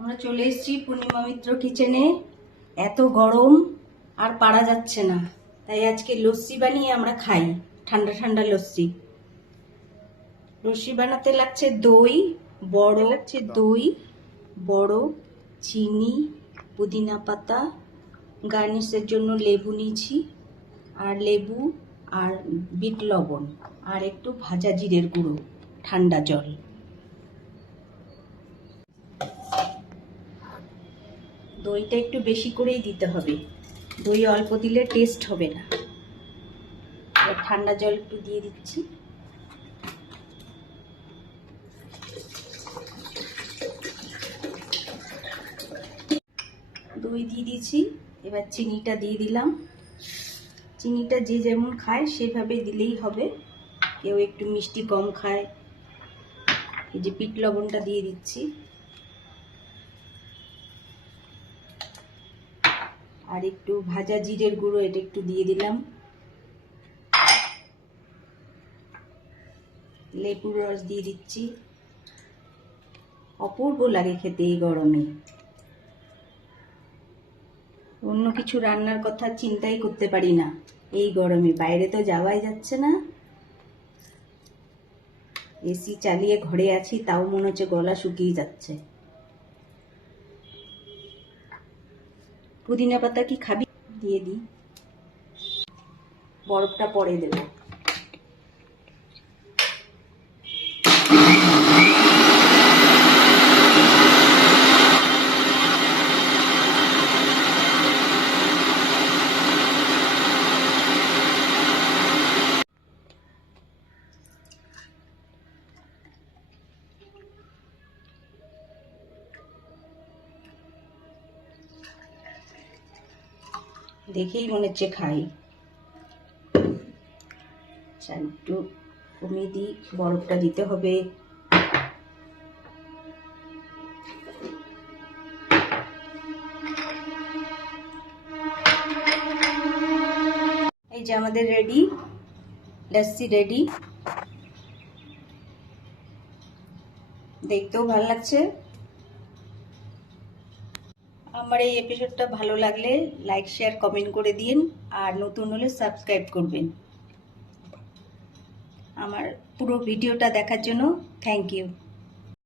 আমরা চলে এসেছি পূর্ণিমা মিত্র কিচেনে। এত গরম আর পারা যাচ্ছে না, তাই আজকে লস্যি বানিয়ে আমরা খাই। ঠান্ডা ঠান্ডা লস্যি। লস্যি বানাতে লাগছে দই বড়, চিনি, পুদিনা পাতা, গার্নিশের জন্য লেবু নিয়েছি, আর লেবু আর বিট লবণ আর একটু ভাজা জিরের গুঁড়ো, ঠান্ডা জল। দইটা একটু বেশি করেই দিতে হবে, দই অল্প দিলে টেস্ট হবে না। ঠান্ডা জল একটু দিয়ে দিচ্ছি। দই দিয়ে দিয়েছি, এবার চিনিটা দিয়ে দিলাম। চিনিটা যে যেমন খায় সেভাবে দিলেই হবে, কেউ একটু মিষ্টি কম খায়। এই যে বিট লবণটা দিয়ে দিচ্ছি, আর একটু ভাজা জিরের গুঁড়ো এটা একটু দিয়ে দিলাম। লেবুর রস দিয়ে দিচ্ছি। অপূর্ব লাগে খেতে এই গরমে। অন্য কিছু রান্নার কথা চিন্তাই করতে পারি না এই গরমে। বাইরে তো যাওয়াই যাচ্ছে না, এসি চালিয়ে ঘরে আছি, তাও মনে হচ্ছে গলা শুকিয়ে যাচ্ছে। পুদিনা পাতা কি খাবি? দিয়ে দিই, বরফটা পরে দেব। দেখেই মনে হচ্ছে খাই। একটু কমিয়ে দিই, বরফটা দিতে হবে। এই যে আমাদের রেডি, লস্যি রেডি। দেখতেও ভালো লাগছে। আমার এই এপিসোডটা ভালো লাগলে লাইক, শেয়ার, কমেন্ট করে দিন, আর নতুন হলে সাবস্ক্রাইব করবেন। আমার পুরো ভিডিওটা দেখার জন্য থ্যাংক ইউ।